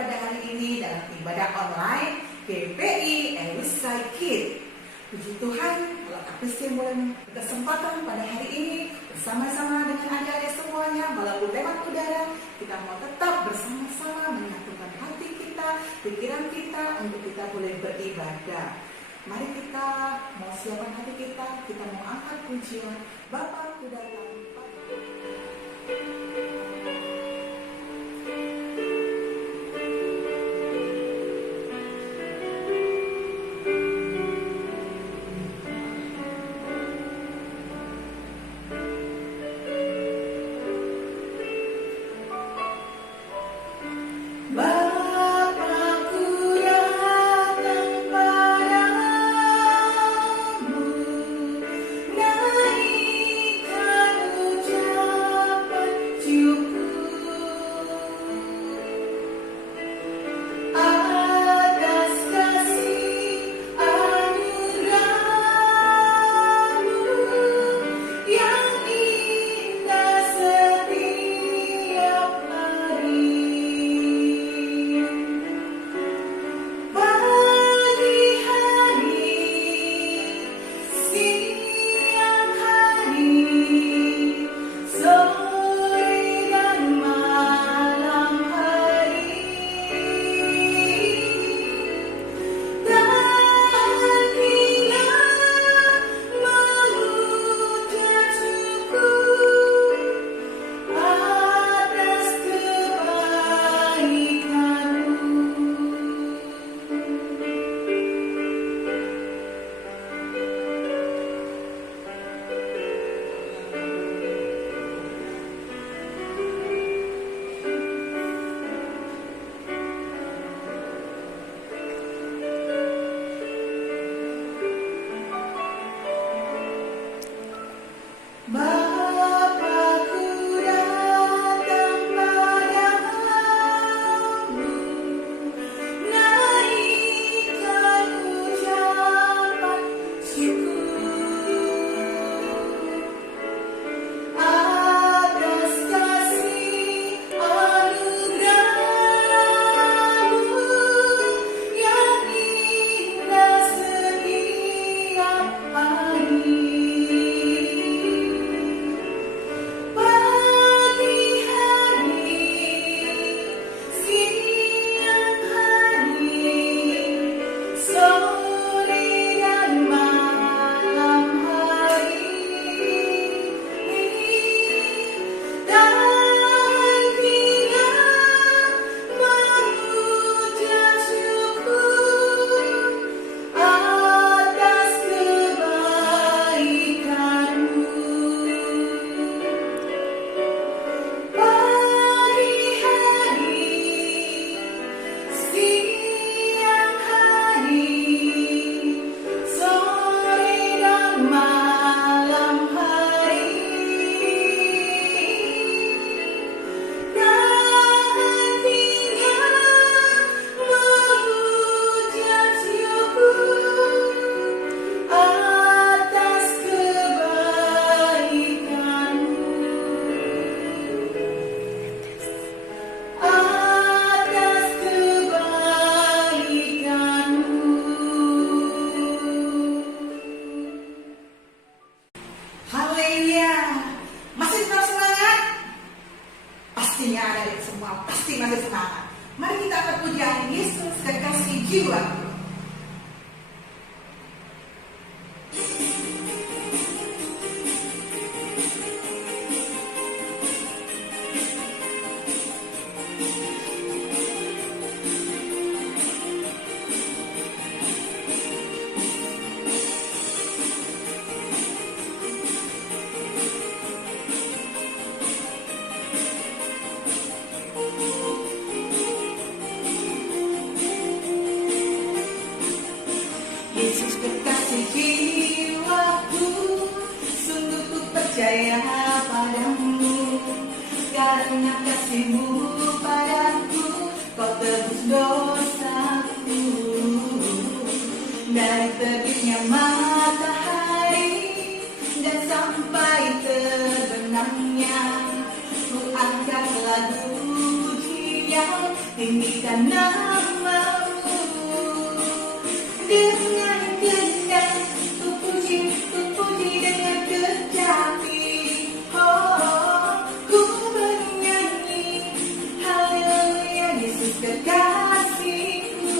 pada hari ini dalam ibadah online GPI Elusai Kid. Puji Tuhan, kalau Kapis mulai berkesempatan pada hari ini bersama-sama dengan adik-adik semuanya, walaupun lewat udara, kita mau tetap bersama-sama menyatukan hati kita, pikiran kita untuk kita boleh beribadah. Mari kita mau siapkan hati kita mau angkat pujian Bapa Ku datang. Percaya padamu, karena kasih-Mu padaku, Kau tebus dosaku. Dari terbitnya matahari dan sampai terbenamnya, ku angkat lagu pujian tinggikan namamu dengan gendang, ku puji dengan kecapi. Oh, ku bernyanyi haleluya Yesus kekasihku.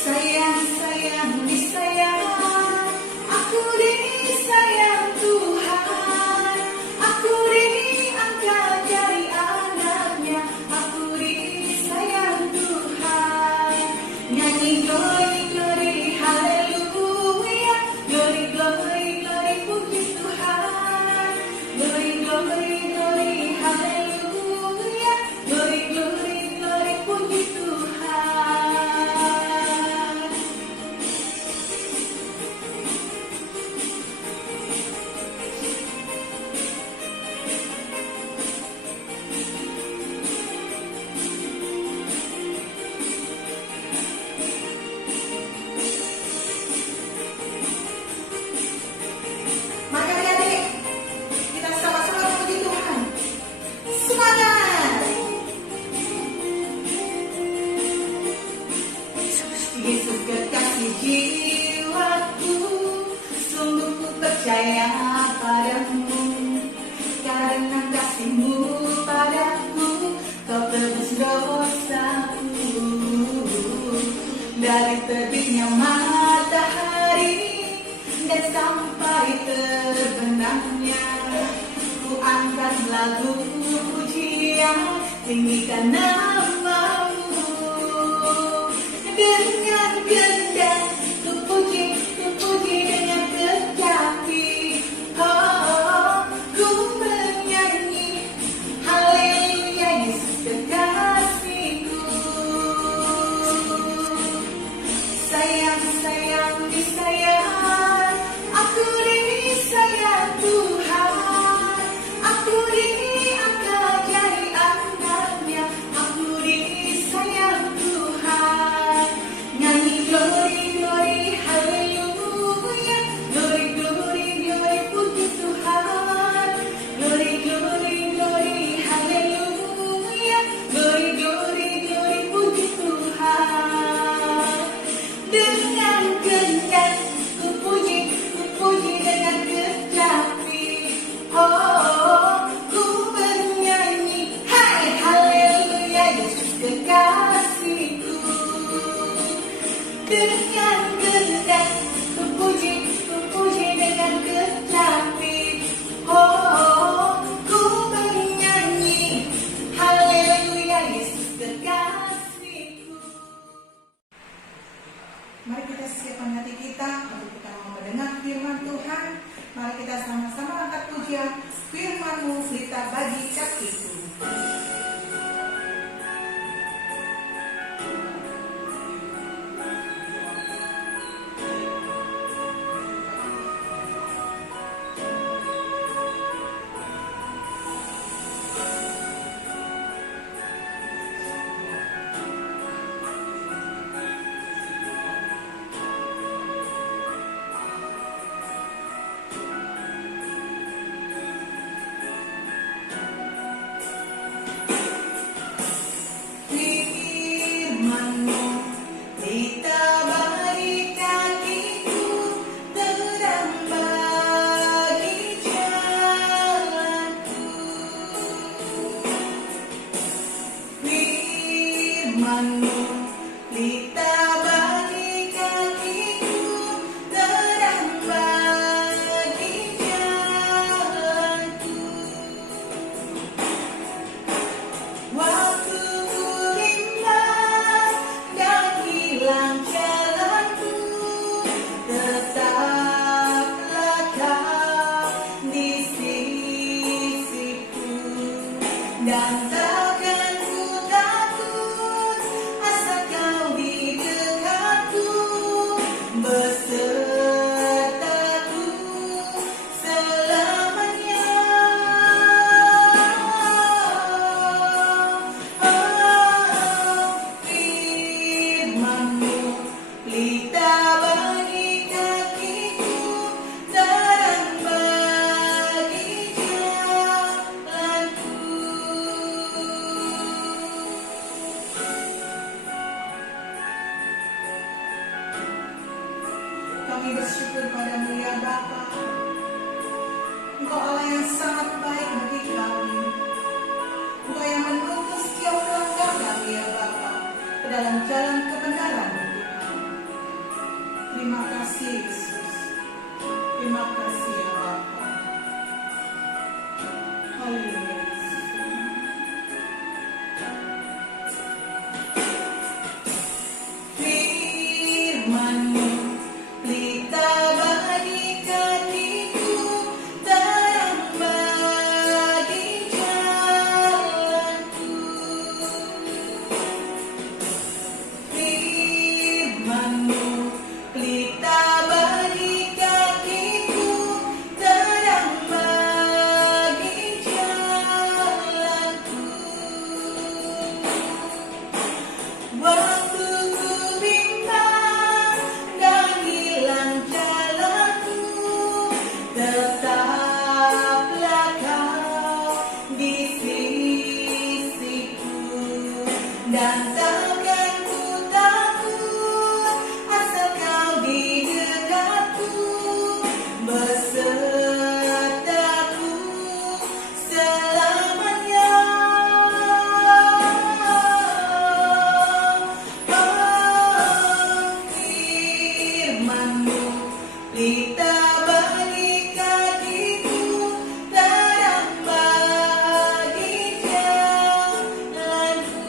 Sayang, sayang, disayang, aku disayang Tuhan, aku diangkat jadi anaknya, aku disayang Tuhan. Nyanyi glory, glory, haleluya, glory, glory, glory, puji Tuhan. Glory, glory, glory, haleluya, glory, glory, glory, puji Tuhan. Mari adik-adik, kita sama-sama memuji Tuhan. Semangat! Yesus kekasih jiwaku, sungguh ku percaya padamu, karena kasihmu padaku, kau tebus dosaku. Dari terbitnya matahari dan sampai terbenamnya, ku angkat lagu pujian, tinggikan namamu dengan gendang, ku puji dengan kecapi. Oh, ku bernyanyi haleluya Yesus kekasihku. Sayang, sayang, disayang, aku disayang Tuhan, aku diangkat jadi anaknya, aku disayang Tuhan. Nyanyi glory, glory, haleluya, glory, glory, glory, puji Tuhan. Glory, glory, glory, haleluya, glory, glory, glory, puji Tuhan. Dengan gendang, ku puji dengan kecapi. Oh, ku bernyanyi, hai haleluya Yesus kekasihku. Dengan gendang, ku puji dengan kecapi. Oh, ku bernyanyi haleluya Yesus kekasihku. Mari kita siapkan hati kita untuk kita mau mendengar firman Tuhan. Mari kita sama-sama angkat pujian, firman-Mu pelita bagi kakiku. Firman-Mu Kami bersyukur padamu ya Bapa. Engkau Allah yang sangat baik bagi kami. Engkau yang menuntun setiap langkah kami ya Bapa ke dalam jalan kebenaran Tuhan. Terima kasih Yesus. Terima kasih ya Bapa. Haleluya. Firman-Mu pelita bagi kakiku, terang bagi jalanku. Firman-Mu pelita bagi kakiku, terang bagi jalanku. Waktu ku bimbang dan hilang jalanku, tetaplah Kau di sisiku, dan takkan ku takut asal Kau di dekatku, besertaku selamanya. Firman-Mu pelita bagi kakiku, terang bagi jalanku,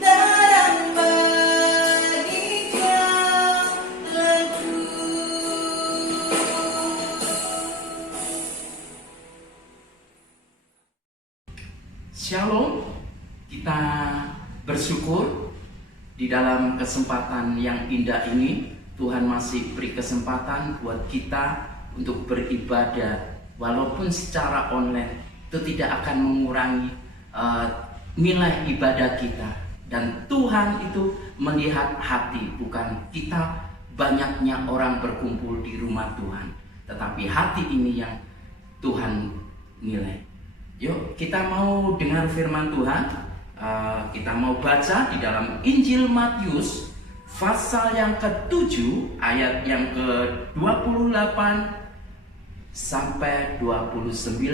terang bagi jalanku. Shalom, kita bersyukur di dalam kesempatan yang indah ini Tuhan masih beri kesempatan buat kita untuk beribadah. Walaupun secara online itu tidak akan mengurangi nilai ibadah kita. Dan Tuhan itu melihat hati, bukan kita banyaknya orang berkumpul di rumah Tuhan, tetapi hati ini yang Tuhan nilai. Yuk kita mau dengar firman Tuhan. Kita mau baca di dalam Injil Matius pasal yang ke-7 ayat yang ke-28 sampai 29.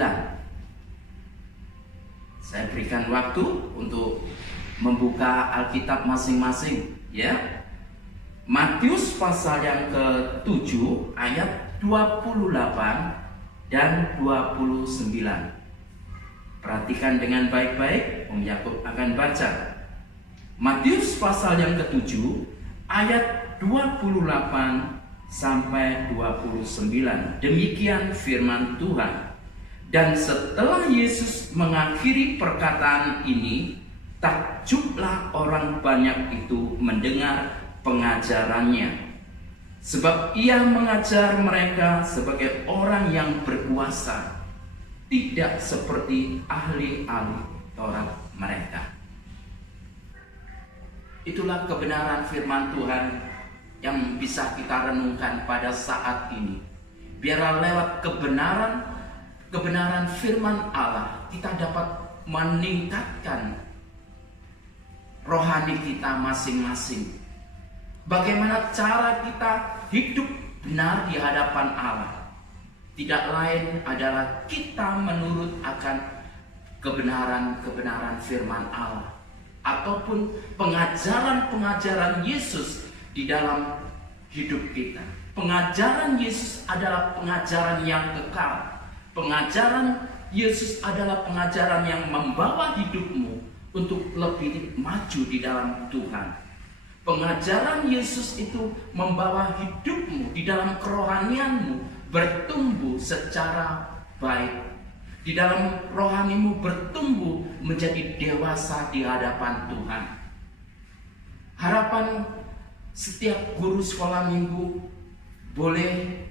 Saya berikan waktu untuk membuka Alkitab masing-masing ya. Matius pasal yang ke-7 ayat 28 dan 29. Perhatikan dengan baik-baik, Om Yakub akan baca. Matius pasal yang ke-7 ayat 28 sampai 29. Demikian firman Tuhan. Dan setelah Yesus mengakhiri perkataan ini, takjublah orang banyak itu mendengar pengajarannya. Sebab ia mengajar mereka sebagai orang yang berkuasa, tidak seperti ahli-ahli Taurat mereka. Itulah kebenaran firman Tuhan yang bisa kita renungkan pada saat ini. Biarlah lewat kebenaran firman Allah kita dapat meningkatkan rohani kita masing-masing. Bagaimana cara kita hidup benar di hadapan Allah? Tidak lain adalah kita menurut akan kebenaran-kebenaran firman Allah, ataupun pengajaran-pengajaran Yesus di dalam hidup kita. Pengajaran Yesus adalah pengajaran yang kekal. Pengajaran Yesus adalah pengajaran yang membawa hidupmu untuk lebih maju di dalam Tuhan. Pengajaran Yesus itu membawa hidupmu di dalam kerohanianmu bertumbuh secara baik. Di dalam rohanimu bertumbuh menjadi dewasa di hadapan Tuhan. Harapan setiap guru sekolah minggu, boleh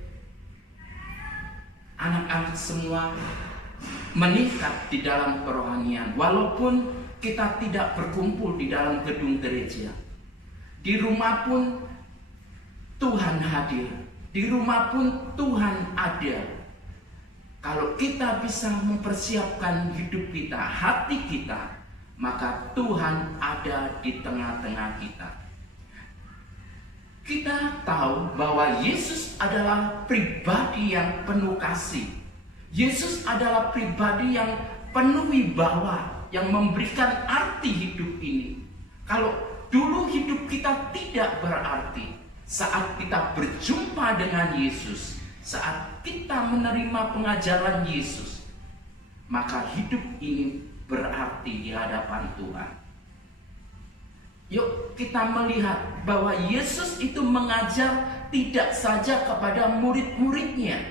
anak-anak semua meningkat di dalam kerohanian. Walaupun kita tidak berkumpul di dalam gedung gereja, di rumah pun Tuhan hadir. Di rumah pun Tuhan ada. Kalau kita bisa mempersiapkan hidup kita, hati kita, maka Tuhan ada di tengah-tengah kita. Kita tahu bahwa Yesus adalah pribadi yang penuh kasih. Yesus adalah pribadi yang penuh wibawa, yang memberikan arti hidup ini. Kalau dulu hidup kita tidak berarti, saat kita berjumpa dengan Yesus, saat kita menerima pengajaran Yesus, maka hidup ini berarti di hadapan Tuhan. Yuk kita melihat bahwa Yesus itu mengajar tidak saja kepada murid-muridnya.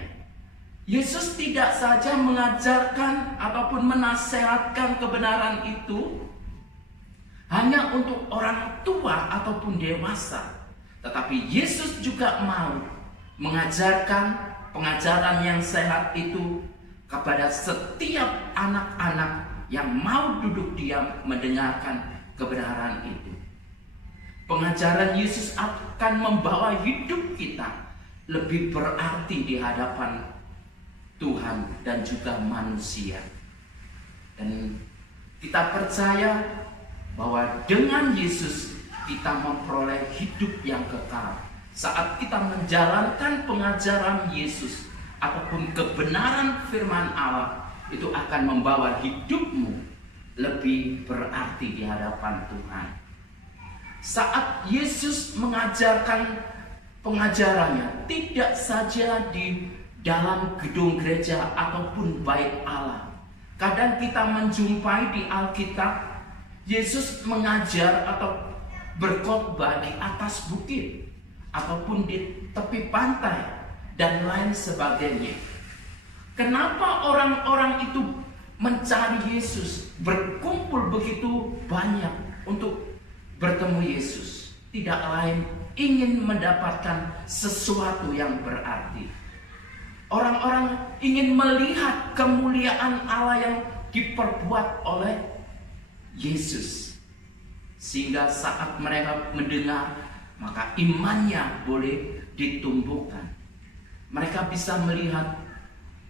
Yesus tidak saja mengajarkan ataupun menasehatkan kebenaran itu hanya untuk orang tua ataupun dewasa. Tetapi Yesus juga mau mengajarkan pengajaran yang sehat itu kepada setiap anak-anak yang mau duduk diam mendengarkan kebenaran itu. Pengajaran Yesus akan membawa hidup kita lebih berarti di hadapan Tuhan dan juga manusia. Dan kita percaya bahwa dengan Yesus kita memperoleh hidup yang kekal. Saat kita menjalankan pengajaran Yesus ataupun kebenaran firman Allah, itu akan membawa hidupmu lebih berarti di hadapan Tuhan. Saat Yesus mengajarkan pengajarannya tidak saja di dalam gedung gereja ataupun bait Allah. Kadang kita menjumpai di Alkitab Yesus mengajar atau berkhotbah di atas bukit ataupun di tepi pantai dan lain sebagainya. Kenapa orang-orang itu mencari Yesus, berkumpul begitu banyak untuk bertemu Yesus? Tidak lain ingin mendapatkan sesuatu yang berarti. Orang-orang ingin melihat kemuliaan Allah yang diperbuat oleh Yesus, sehingga saat mereka mendengar, maka imannya boleh ditumbuhkan. Mereka bisa melihat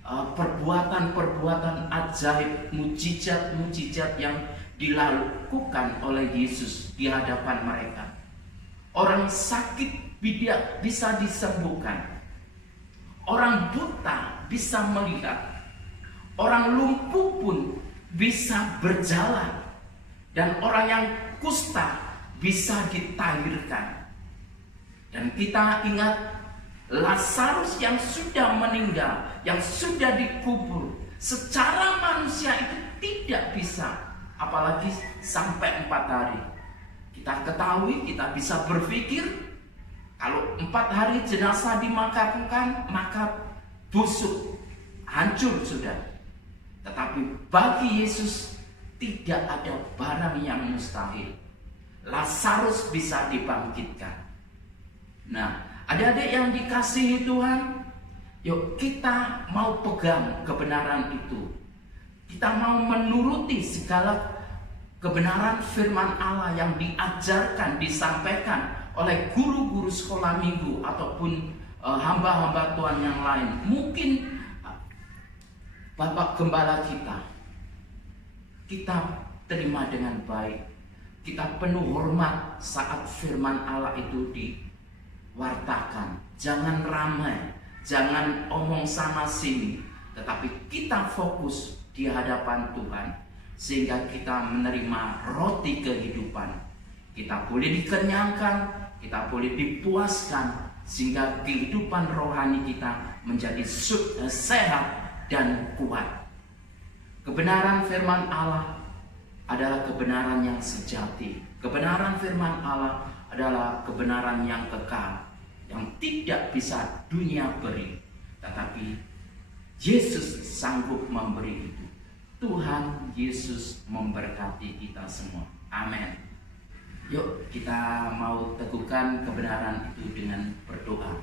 perbuatan-perbuatan ajaib, mujizat-mujizat yang dilakukan oleh Yesus di hadapan mereka. Orang sakit bisa disembuhkan, orang buta bisa melihat, orang lumpuh pun bisa berjalan, dan orang yang kusta bisa ditahirkan. Dan kita ingat Lazarus yang sudah meninggal, yang sudah dikubur, secara manusia itu tidak bisa, apalagi sampai 4 hari. Kita ketahui, kita bisa berpikir, kalau 4 hari jenazah dimakamkan, maka busuk, hancur sudah. Tetapi bagi Yesus tidak ada barang yang mustahil. Lazarus bisa dibangkitkan. Nah, adik-adik yang dikasihi Tuhan, yuk kita mau pegang kebenaran itu. Kita mau menuruti segala kebenaran firman Allah yang diajarkan, disampaikan oleh guru-guru sekolah minggu ataupun hamba-hamba Tuhan yang lain. Mungkin Bapak Gembala kita terima dengan baik. Kita penuh hormat saat firman Allah itu diwartakan. Jangan ramai, jangan omong sana sini, tetapi kita fokus di hadapan Tuhan, sehingga kita menerima roti kehidupan. Kita boleh dikenyangkan, kita boleh dipuaskan, sehingga kehidupan rohani kita menjadi sehat dan kuat. Kebenaran firman Allah adalah kebenaran yang sejati. Kebenaran firman Allah adalah kebenaran yang kekal, yang tidak bisa dunia beri, tetapi Yesus sanggup memberi itu. Tuhan Yesus memberkati kita semua. Amin. Yuk kita mau teguhkan kebenaran itu dengan berdoa.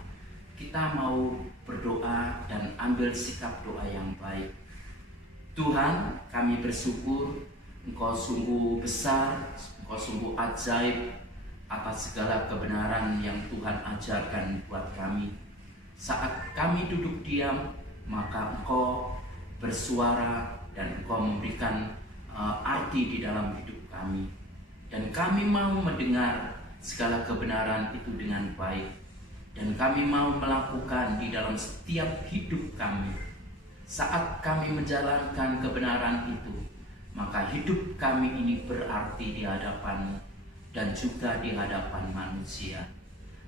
Kita mau berdoa dan ambil sikap doa yang baik. Tuhan, kami bersyukur Engkau sungguh besar, Engkau sungguh ajaib atas segala kebenaran yang Tuhan ajarkan buat kami. Saat kami duduk diam, maka Engkau bersuara dan Engkau memberikan arti di dalam hidup kami. Dan kami mau mendengar segala kebenaran itu dengan baik. Dan kami mau melakukan di dalam setiap hidup kami. Saat kami menjalankan kebenaran itu, maka hidup kami ini berarti di hadapan-Mu dan juga di hadapan manusia.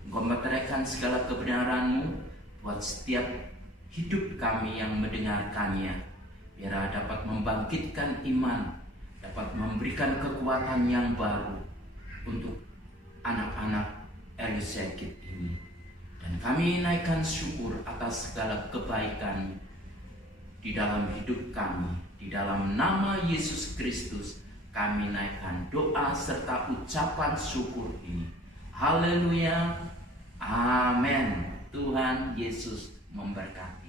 Engkau meteraikan segala kebenaran-Mu buat setiap hidup kami yang mendengarkannya, biar dapat membangkitkan iman, dapat memberikan kekuatan yang baru untuk anak-anak Elisakit ini. Dan kami naikkan syukur atas segala kebaikan di dalam hidup kami. Di dalam nama Yesus Kristus kami naikkan doa serta ucapan syukur ini. Haleluya. Amin. Tuhan Yesus memberkati.